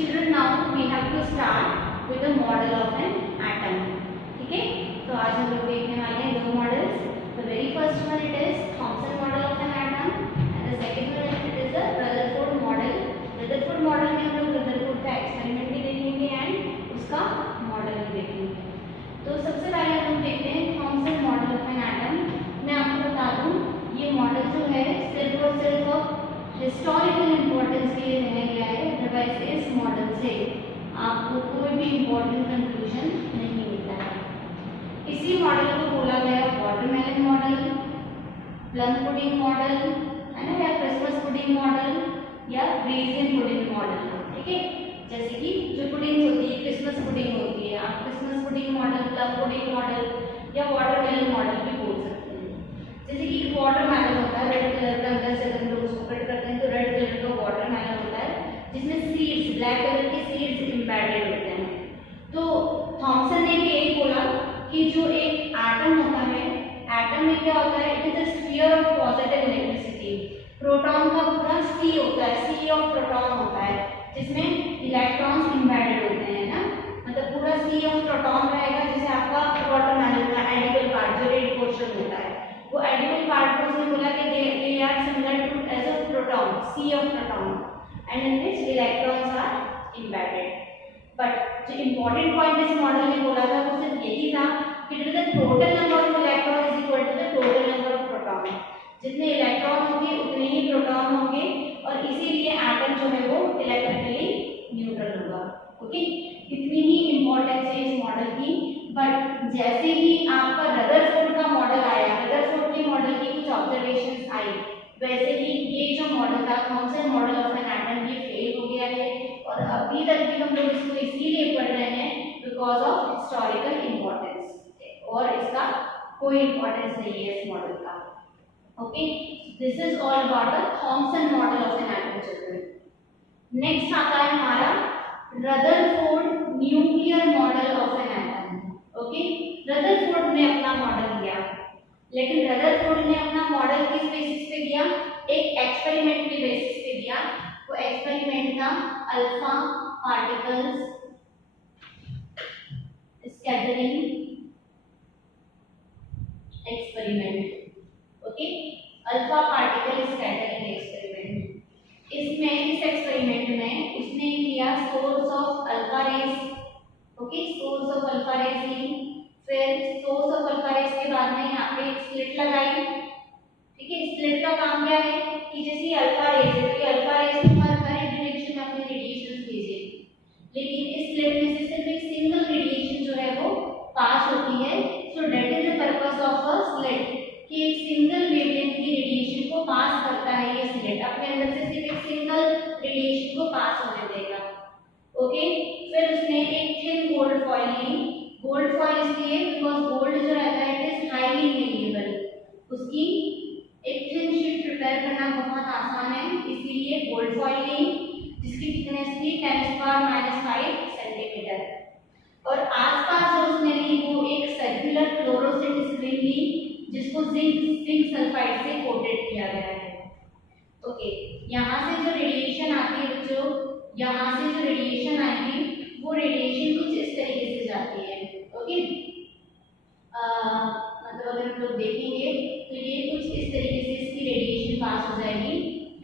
Children, now we have to start with the model of an atom. ठीक है, तो आज हम लोग देखने वाले हैं दो models. The very first one it is Thomson model of an atom and the second one it is the Rutherford model. Rutherford model में हम लोग Rutherford का एक्सपेरिमेंट भी देखेंगे एंड उसका मॉडल भी देखेंगे. तो सबसे पहले हम देखते हैं Thompson model of an atom. मैं आपको बता दूं ये मॉडल जो है सिर्फ और सिर्फ हिस्टोरिकल इम्पोर्टेंस के लिए रह गया है. अदरवाइज इस मॉडल से आपको कोई भी इम्पोर्टेंट कंक्लूजन नहीं मिलता है. इसी मॉडल को बोला गया watermelon model, plum pudding model, है ना, या क्रिसमस पुडिंग मॉडल या रेजिन पुडिंग मॉडल. ठीक है, जैसे कि जो पुडिंग होती है क्रिसमस पुडिंग होती है, आप Christmas pudding model, plum pudding model या वाटरमेलन मॉडल भी बोल सकते हैं. जैसे कि वाटरमेलन होता है रेड कलर का, अंदर से हम लोग उसको कट करते हैं तो रेड कलर का वाटरमेलन होता है जिसमें सीड्स, ब्लैक कलर के सीड्स एम्बेडेड होते हैं. तो थॉमसन ने भी यही बोला कि जो एक एटम होता है, एटम में क्या होता है, it is a sphere of positive electricity. Proton का पूरा सी होता है, सी ऑफ प्रोटॉन होता है जिसमें इलेक्ट्रॉन्स एम्बेडेड होते हैं ना, मतलब पूरा सी ऑफ प्रोटॉन रहेगा. जैसे आपका वाटरमेलन का एडिबल पार्ट जो रेड पोर्शन होता है, वो एडिबल पार्ट को उसने बोला कि they are similar to as a proton, sea of proton, and in which electrons are embedded. But जो इंपॉर्टेंट पॉइंट इस मॉडल ने बोला था वो सिर्फ यही था कि the total number of electron is equal to the total number of proton. जितने इलेक्ट्रॉन होंगे उतने ही प्रोटॉन होंगे और इसीलिए एटम जो है वो इलेक्ट्रिकली न्यूट्रल होगा. ओके, इतनी ही इंपॉर्टेंस है इस मॉडल की. बट जैसे ही आपका रदरफोर्ड का मॉडल आया, रदरफोर्ड के मॉडल की कुछ ऑब्जर्वेशंस आई, वैसे ही ये जो मॉडल था Thompson model of an atom ये फेल हो गया है. और अभी तक भी हम लोग इसको इसीलिए पढ़ रहे हैं बिकॉज ऑफ हिस्टोरिकल इम्पोर्टेंस, और इसका कोई इम्पोर्टेंस नहीं है इस मॉडल का. Okay, this is all about the Thompson model of an atom children. Next आता है हमारा Rutherford nuclear model of an atom. Okay, Rutherford ने अपना मॉडल दिया, लेकिन रदरफोर्ड ने अपना मॉडल किस बेसिस पे दिया, एक एक्सपेरिमेंट के बेसिस पे दिया. वो एक्सपेरिमेंट था alpha particles scattering experiment. Okay, alpha particle scattering experiment. इसमें इस एक्सपेरिमेंट में उसने किया source of alpha rays. Okay, source of alpha rays ली, फिर सोर्स ऑफ अल्फा रेज के बाद में यहाँ पे एक स्लिट लगाई. ठीक है, स्लिट का काम क्या है कि जैसे अल्फा रेज है तो अल्फा रेज हर डायरेक्शन में अपने रेडिएशन भेजे, लेकिन इस स्लिट में से सिर्फ एक सिंगल रेडिएशन जो है वो पास होती है. So that is the purpose of a slit कि एक सिंगल वेवलेंथ की रेडिएशन को पास करता है ये स्लिट, अपने अंदर से सिर्फ एक सिंगल रेडिएशन को पास होने देगा. ओके, फिर उसने एक थिन गोल्ड फॉइल ली. गोल्ड फॉइल इसलिए बिकॉज गोल्ड जो रहता है इट इज हाईली मेलेबल. उसकी एक थिन शीट प्रिपेयर करना बहुत आसान है, इसीलिए गोल्ड फॉइल ली जिसकी थिकनेस थी 10⁻⁵ सेंटीमीटर. और आसपास जो उसने ली वो एक सर्कुलर फ्लोरोसेंट स्क्रीन ली जिसको जिंक सल्फाइड से कोटेड किया गया है. ओके, यहाँ से जो रेडिएशन आती है, जो यहाँ से जो रेडिएशन आएगी वो रेडिएशन कुछ इस तरीके से जाती है. ओके, मतलब अगर हम लोग देखेंगे तो ये कुछ इस तरीके से इसकी रेडिएशन पास हो जाएगी,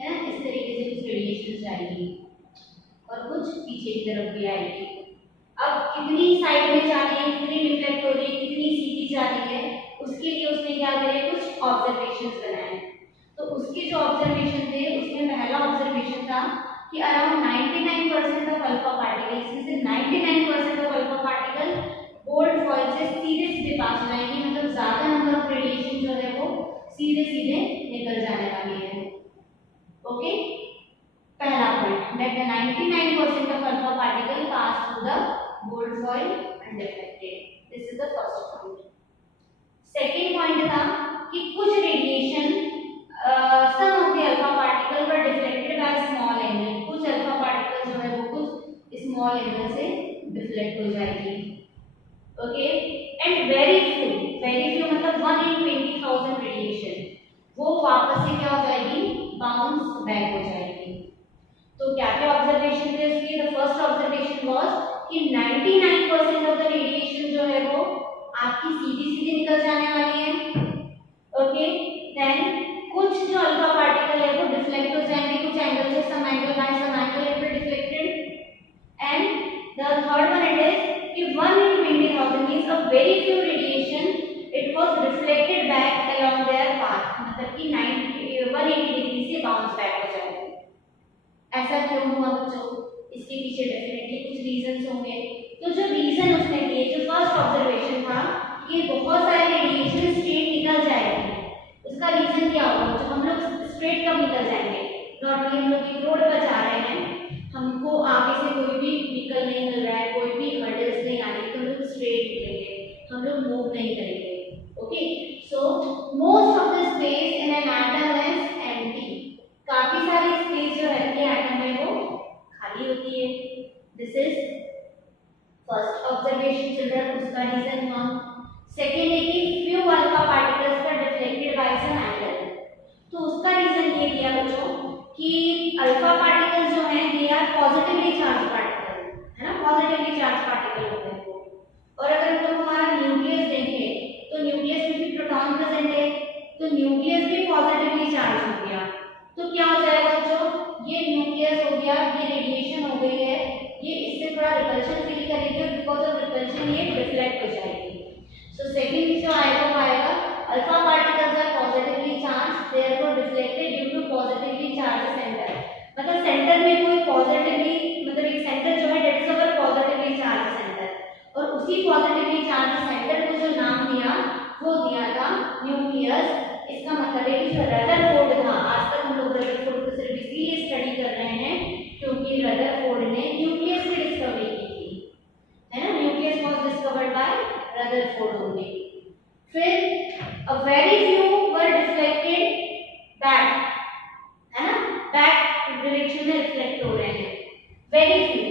है ना, इस तरीके से कुछ रेडिएशन जाएगी और कुछ पीछे की तरफ भी आएगी. अब कितनी साइड में जा रही है, कितनी रिफ्लेक्ट हो रही है, कितनी सीधी जा रही है, उसके लिए उसने क्या करे, कुछ ऑब्जर्वेशंस बनाए. तो उसके जो ऑब्जर्वेशन थे उसमें पहला ऑब्जर्वेशन था कि अराउंड 99% ऑफ अल्फा पार्टिकल, इसमें से 99% of alpha particle gold foil से सीधे सीधे पास हो जाएंगे, मतलब ज्यादा नंबर ऑफ रेडिएशन जो है वो सीधे सीधे निकल जाने वाली है. ओके, पहला point that 99% of alpha particle pass through the gold foil and reflected. This is the first point. Second point था कि कुछ radiation some of the alpha particle were deflected by small angle. कुछ alpha particle जो है वो कुछ small angle से deflect हो जाएगी. ओके, एंड वेरी फ्यू मतलब 1 in 20,000 रेडिएशन वो वापस से क्या हो जाएगी, बाउंस बैक हो जाएगी. तो क्या क्या ऑब्जर्वेशन थे उसके, द फर्स्ट ऑब्जर्वेशन वाज कि 99% ऑफ द रेडिएशन जो है वो आपकी सीधी सीधी निकल जाने वाली है। ओके, देन कुछ जो अल्फा पार्टिकल है वो डिफ्लेक्ट हो जाएंगे, कुछ एंगल से, some angle by some angle it will deflected. And the third one it is कि 1 in 20,000 means a very few radiation it was reflected back along their path, मतलब कि 180 degree से बाउंस बैक हो जाएगा। ऐसा क्यों हुआ बच्चों? इसके पीछे डेफिनेटली कुछ रीजंस होंगे। तो जो रीजन उसने दिए, जो फर्स्ट ऑब्जर्वेशन था कि बहुत सारे रेडिएशन स्ट्रेट निकल जाएंगे, उसका रीजन क्या होगा? जो हम लोग स्ट्रेट कब निकल जाएंगे? नॉर्मली हम लोग एक रोड पर जा रहे हैं, हमको आगे से कोई भी व्हीकल नहीं मिल रहा है, कोई भी हर्डल्स नहीं आ रही, तो हम लोग स्ट्रेट निकलेंगे, हम लोग मूव नहीं करेंगे। Okay, so most of the space in an atom is empty. काफी सारी स्पेस जो रहती है एटम में वो खाली होती है। This is first observation children, उसका रीजन हुआ। सेकेंड है कि few alpha particles were deflected by some angle, तो उसका रीजन ये दिया बच्चों कि अल्फा पार्टिकल्स जो हैं they are positively charge particle, है ना, पॉजिटिवली चार्ज पार्टिकल होते हैं वो। और अगर हम लोग हमारा न्यूक्लियस देखें तो न्यूक्लियस में भी प्रोटॉन प्रेजेंट है, तो न्यूक्लियस भी पॉजिटिवली चार्ज हो गया, तो क्या हो जाएगा बच्चों? ये न्यूक्लियस हो गया, ये रेडिएशन हो गई है, ये इससे थोड़ा रिपल्शन फील करेगी और बिकॉज ऑफ रिपल्शन ये रिफ्लेक्ट हो जाएगी। सो सेकंड जो आएगा वो आएगा alpha particles are positively charge therefore reflected due to positively charge centre, मतलब सेंटर में कोई पॉजिटिवली, मतलब एक सेंटर जो है that is our positively charge centre, और उसी पॉजिटिवली चार्ज सेंटर को जो नाम दिया वो दिया था न्यूक्लियस। इसका मतलब है कि जो रदरफोर्ड था, आज तक हम लोग रदरफोर्ड को सिर्फ इसलिए स्टडी कर रहे हैं क्योंकि रदरफोर्ड ने न्यूक्लियस की डिस्कवरी की थी, है ना, nucleus was discovered by Rutherford only. फिर a very few were deflected back, है ना, बैक डायरेक्शन में रिफ्लेक्ट हो रहे हैं, वेरी फ्यू।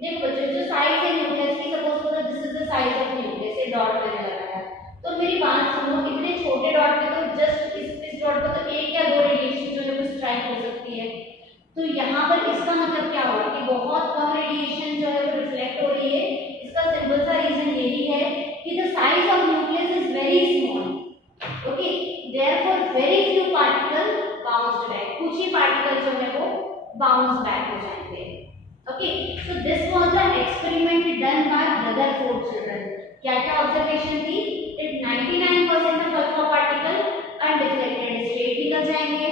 देखो बच्चों, जो साइज है न्यूक्लियस की, सपोज करो this is the size of nucleus, ये डॉट मैंने लगाया, तो मेरी बात सुनो, इतने छोटे डॉट पे तो जस्ट इस डॉट पे तो एक या दो रेडिएशन जो है वो स्ट्राइक हो सकती है, तो यहाँ पर इसका मतलब क्या होगा कि बहुत कम रेडिएशन जो है वो रिफ्लेक्ट हो रही है। इसका सिंपल सा रीजन यही है कि the size of nucleus is very small, okay, therefore very few particle bounced back, कुछ ही पार्टिकल जो है वो बाउंस बैक हो जाएंगे। Okay, so this was the experiment done by Rutherford children. क्या क्या ऑब्जर्वेशन थी? That 99% of alpha particle undeflected straight निकल जाएंगे।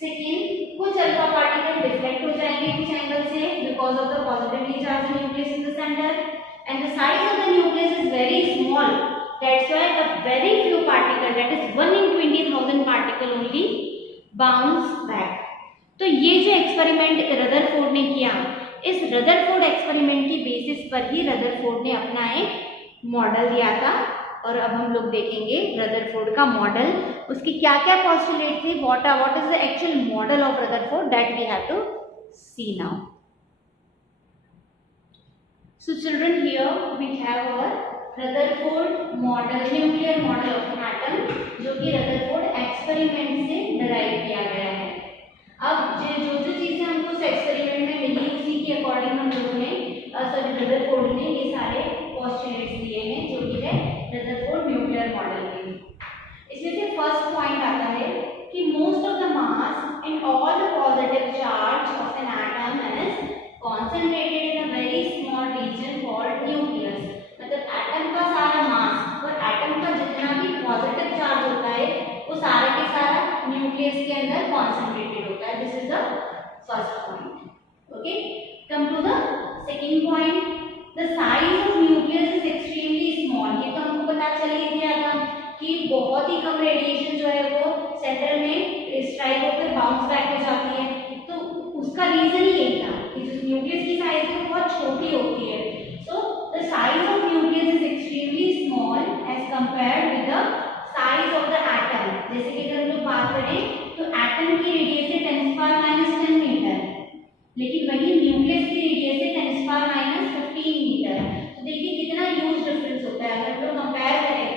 सेकंड, कुछ अल्फा पार्टिकल डिफ्लेक्ट हो जाएंगे कुछ एंगल से because of the positively charged nucleus in the centre, and the size of the nucleus is very small, that's why a very few particle, that is 1 in 20,000 particle only bounce back। तो ये जो experiment Rutherford ने किया, इस Rutherford experiment की basis पर ही Rutherford ने अपना एक मॉडल दिया था, और अब हम लोग देखेंगे रदरफोर्ड का मॉडल, उसकी क्या क्या पोस्टुलेट थे, what is the actual model of Rutherford, that we have to see now. So children, here we have our Rutherford model, nuclear model of an atom, जो कि रदरफोर्ड एक्सपेरिमेंट से derive किया गया है। अब जो चीजें हमको उस एक्सपेरिमेंट में मिली उसी के अकॉर्डिंग हम लोगों ने रदरफोर्ड ने ये सारे पोस्टुलेट्स दिए हैं जो कि है रदरफोर्ड न्यूक्लियर मॉडल में। इसमें से फर्स्ट पॉइंट आता है कि most of the mass and all the positive charge of N atom is concentrated in a very small region called nucleus, मतलब एटम का सारा मास और एटम का जितना भी पॉजिटिव चार्ज होता है वो सारा के सारा न्यूक्लियस के अंदर कॉन्सेंट्रेटेड होता है। This is the first point. Okay, come to the second point, the size of nucleus is extremely small. ये तो हमको पता चल ही गया था कि बहुत ही कम रेडिएशन जो है वो सेंटर में स्ट्राइक होकर बाउंस बैक हो जाती है, तो उसका रीजन ही यही था कि जो न्यूक्लियस की साइज है बहुत छोटी होती है। So the size of nucleus is extremely small as compared with the size of the atom. जैसे कि अगर हम लोग बात करें तो एटम की रेडियस है 10⁻⁻10 मीटर, लेकिन वही न्यूक्लियस की रेडियस है 10⁻⁻15 मीटर। तो देखिए कितना ह्यूज डिफरेंस होता है। अगर हम लोग कंपेयर करें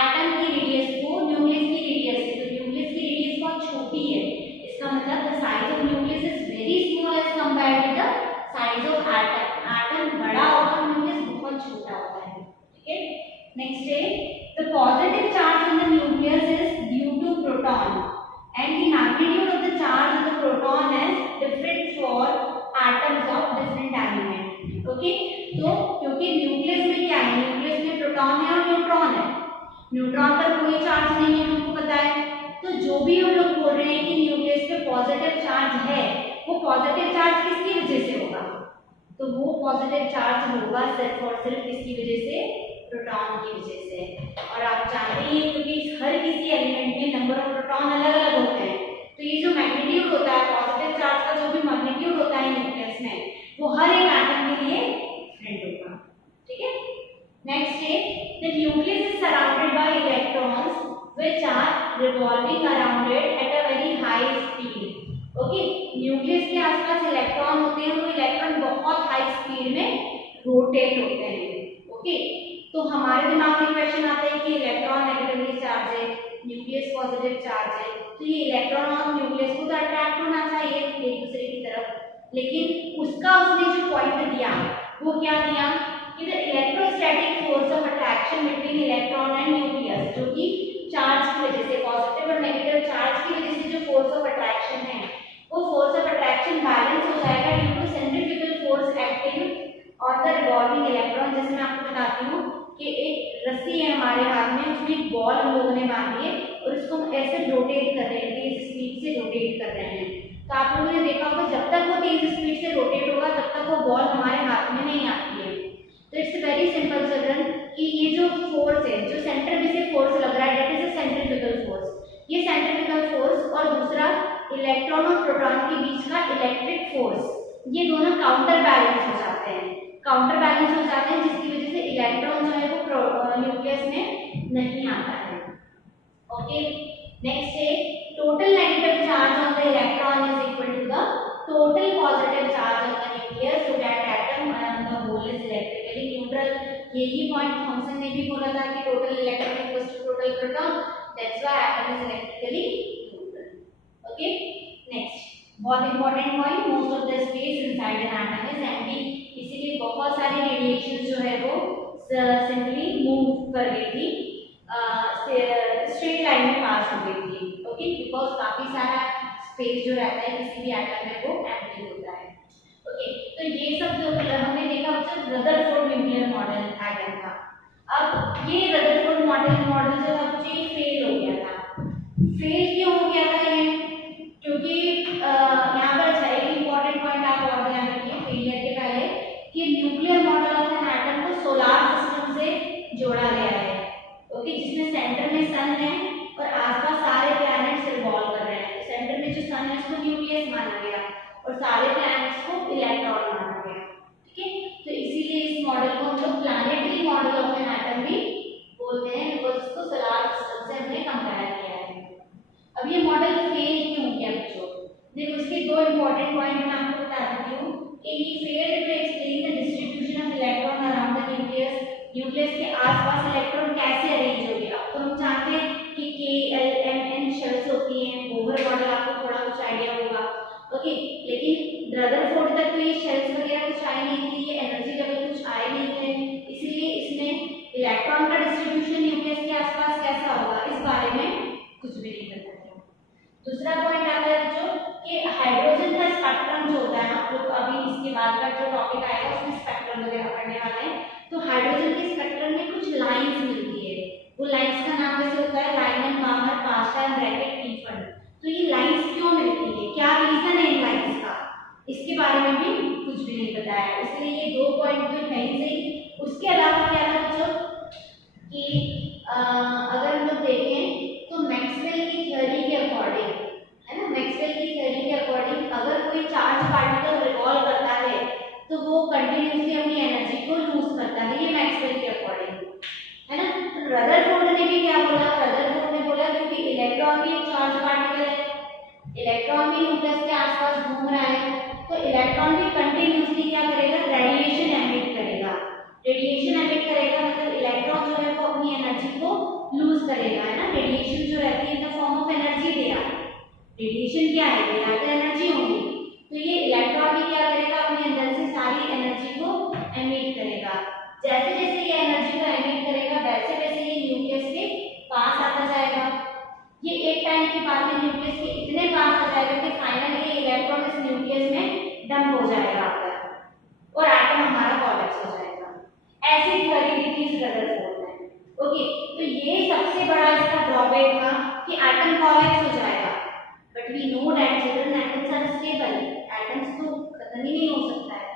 एटम की रेडियस को न्यूक्लियस की रेडियस से, तो न्यूक्लियस की रेडियस बहुत छोटी है, इसका मतलब the size of nucleus is very small as compared with the size of atom. Neutron पर कोई चार्ज नहीं है, हमको पता है। तो जो भी हम लोग बोल रहे हैं कि न्यूक्लियस पे पॉजिटिव चार्ज है, वो पॉजिटिव चार्ज किसकी वजह से होगा? तो वो पॉजिटिव चार्ज होगा सिर्फ और सिर्फ किसकी वजह से? प्रोटॉन की वजह से। और आप जानते ही हैं क्योंकि हर किसी एलिमेंट में नंबर ऑफ प्रोटॉन अलग अलग होते हैं, तो ये जो मैग्नीट्यूड होता है पॉजिटिव चार्ज का, जो भी मैग्नीट्यूड होता है न्यूक्लियस में, वो हर एक एटम के लिए डिफरेंट होगा। ठीक है। नेक्स्ट है the nucleus is surrounded by electrons which are revolving around it at a very high speed. Okay, nucleus के आसपास इलेक्ट्रॉन होते हैं, वो इलेक्ट्रॉन बहुत हाई स्पीड में रोटेट होते हैं। ओके, तो हमारे दिमाग में क्वेश्चन आता है कि इलेक्ट्रॉन नेगेटिवली चार्ज है, न्यूक्लियस पॉजिटिव चार्ज है, तो ये इलेक्ट्रॉन और न्यूक्लियस को तो अट्रैक्ट होना चाहिए एक दूसरे की तरफ, लेकिन उसका उसने जो पॉइंट दिया वो क्या दिया कि the electrostatic force of attraction between electron and nucleus, जो कि चार्ज की वजह से, पॉजिटिव और नेगेटिव चार्ज की वजह से जो फोर्स ऑफ अट्रैक्शन है, वो फोर्स ऑफ अट्रैक्शन बैलेंस हो जाएगा due to centrifugal force acting on the revolving electron. जैसे मैं आपको बताती हूँ कि एक रस्सी है हमारे हाथ में, उसमें एक बॉल हम लोगों ने बांधी है और इसको हम ऐसे रोटेट कर रहे हैं, तेज स्पीड से रोटेट कर रहे हैं। तो आप लोगों ने देखा होगा जब तक वो तेज स्पीड से रोटेट होगा तब तक वो बॉल हमारे हाथ में नहीं आती है। तो इट्स वेरी सिंपल चिल्ड्रन कि ये जो फोर्स है, जो सेंटर में से फोर्स लग रहा है, that is a centrifugal force. ये सेंट्रीफ्यूगल फोर्स और दूसरा इलेक्ट्रॉन और प्रोटॉन के बीच का इलेक्ट्रिक फोर्स, ये दोनों काउंटर बैलेंस हो जाते हैं, काउंटर बैलेंस हो जाते हैं, जिसकी वजह से इलेक्ट्रॉन जो है वो न्यूक्लियस में नहीं आता है। ओके, नेक्स्ट है total negative charge on the electron is equal to the total positive charge on the nucleus, so that atom on the whole is electrically neutral. यही पॉइंट थॉमसन ने भी बोला था कि total electron equals to total proton, that's why atom is electrically neutral. Okay, next बहुत important point, most of the space inside an atom is empty, इसीलिए बहुत सारी रेडिएशन जो है वो सिंपली मूव कर गई थी, स्ट्रेट लाइन में पास हो गई थी। ओके, बिकॉज काफी सारा स्पेस जो रहता है किसी भी एटम में वो एम्प्टी होता है। ओके, तो ये सब जो हमने देखा बच्चों रदरफोर्ड न्यूक्लियर मॉडल एटम का। अब ये रदरफोर्ड मॉडल जो है बच्चों ये फेल हो गया था। फेल क्यों हो गया था ये? क्योंकि यहाँ पर एक इंपॉर्टेंट पॉइंट आप और ध्यान रखिए फेलियर के पहले कि nuclear model of an atom को सोलार सिस्टम से जोड़ा गया है। ओके, जिसमें सेंटर में सन है और आसपास सारे प्लैनेट्स रिवॉल्व कर रहे हैं। सेंटर में जो सन है उसको न्यूक्लियस माना गया और सारे प्लैनेट्स को इलेक्ट्रॉन माना गया। ठीक है, तो इसीलिए इस मॉडल को हम लोग planetary model of an atom भी बोलते हैं, बिकॉज इसको सोलार सिस्टम से हमने कंपेयर किया है। अब ये मॉडल फेल क्यों हो गया बच्चों? देखो इसके दो इंपॉर्टेंट पॉइंट मैं आपको बता देती हूँ कि he failed to explain the distribution of electron around the nucleus, nucleus के आसपास इलेक्ट्रॉन कैसे अरेंज होंगे। अब तो हम जानते हैं कि K, L, M, N shells होती हैं, बोहर मॉडल आपको थोड़ा कुछ आइडिया होगा। ओके, लेकिन रदरफोर्ड तक तो ये शेल्स वगैरह कुछ आई नहीं थी, ये एनर्जी लेवल कुछ आए नहीं थे, इसीलिए इसमें इलेक्ट्रॉन का डिस्ट्रीब्यूशन न्यूक्लियस के आसपास कैसा होगा इस बारे में कुछ भी नहीं पता था। दूसरा पॉइंट आता है जो कि हाइड्रोजन का स्पेक्ट्रम जो होता है, आप लोग अभी इसके बाद का जो टॉपिक आएगा उसमें स्पेक्ट्रम वगैरह पढ़ने वाले हैं, तो हाइड्रोजन के स्पेक्ट्रम में कुछ लाइंस मिलती है। वो लाइंस का नाम वैसे होता है Riemann, बामर, pasta and bracket, tiffin. तो ये लाइंस क्यों मिलती है, क्या रीजन है इन लाइंस का, इसके बारे में भी कुछ भी नहीं पता है। इसलिए ये दो पॉइंट तो है ही सही। उसके अलावा क्या था बच्चों कि अगर हम लोग देखें तो मैक्सवेल की थ्योरी के अकॉर्डिंग, है ना, मैक्सवेल की थ्योरी के अकॉर्डिंग अगर कोई चार्ज पार्टिकल रिवॉल्व करता है तो वो कंटिन्यूसली अपनी एनर्जी को लूज करता है, ये मैक्सवेल के अकॉर्डिंग, है ना। तो रदरफोर्ड ने भी क्या बोला? रदरफोर्ड ने बोला क्योंकि इलेक्ट्रॉन भी एक चार्ज पार्टिकल है, इलेक्ट्रॉन भी न्यूक्लियस के आसपास घूम रहा है, तो इलेक्ट्रॉन भी कंटिन्यूसली क्या करेगा? रेडिएशन एमिट करेगा। रेडिएशन एमिट करेगा मतलब इलेक्ट्रॉन जो है वो अपनी एनर्जी को लूज करेगा, है ना। रेडिएशन जो रहती है in the form of energy दे रहा है, रेडिएशन क्या है? दे रहा एनर्जी होगी। तो ये इलेक्ट्रॉन भी क्या करेगा? अपने अंदर से सारी एनर्जी को एमिट करेगा। जैसे जैसे ये एनर्जी को एमिट करेगा वैसे वैसे ये न्यूक्लियस के पास आता जाएगा। ये एक टाइम के बाद में न्यूक्लियस के इतने पास आ जाएगा कि फाइनली ये इलेक्ट्रॉन इस न्यूक्लियस में डंप हो जाएगा आकर और एटम हमारा कोलैप्स हो जाएगा। ऐसी थ्योरी दी थी रदरफोर्ड ने। ओके, तो ये सबसे बड़ा इसका ड्रॉबैक था कि एटम कोलैप्स हो जाएगा, but we know that children atoms are stable, atoms तो खत्म ही नहीं हो सकता है,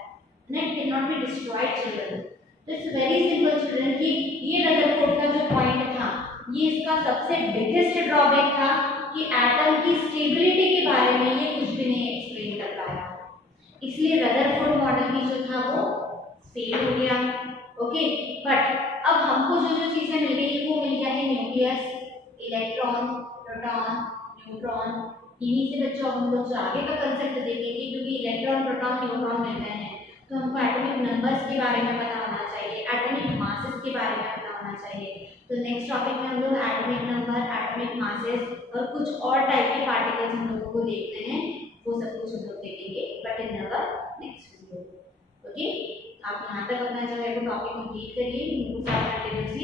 it can not be destroyed children. तो इट्स वेरी सिंपल चिल्ड्रन कि ये रदरफोर्ड का जो पॉइंट था, ये इसका सबसे बिगेस्ट ड्रॉबैक था कि एटम की स्टेबिलिटी के बारे में ये कुछ भी नहीं एक्सप्लेन कर पाया, इसलिए रदरफोर्ड मॉडल भी जो था वो फेल हो गया। ओके, बट अब हमको जो जो चीजें मिल गई वो मिल गया है न्यूक्लियस, इलेक्ट्रॉन, प्रोटॉन, न्यूट्रॉन, इन्हीं से बच्चों हम लोग जो आगे का कंसेप्ट देखेंगे, क्योंकि इलेक्ट्रॉन, प्रोटॉन, न्यूट्रॉन मिल गए हैं तो हमको एटॉमिक नंबर्स के बारे में पता होना चाहिए, एटॉमिक मासेस के बारे में पता होना चाहिए। तो नेक्स्ट टॉपिक में हम लोग एटॉमिक नंबर, एटॉमिक मासेस और कुछ और टाइप के पार्टिकल्स हम लोगों को देखते हैं, वो सब कुछ हम लोग देखेंगे but in our next video. Okay, आप यहाँ तक अपना जो है वो टॉपिक कंप्लीट करिए, नोट्स आप कंटिन्यूअसली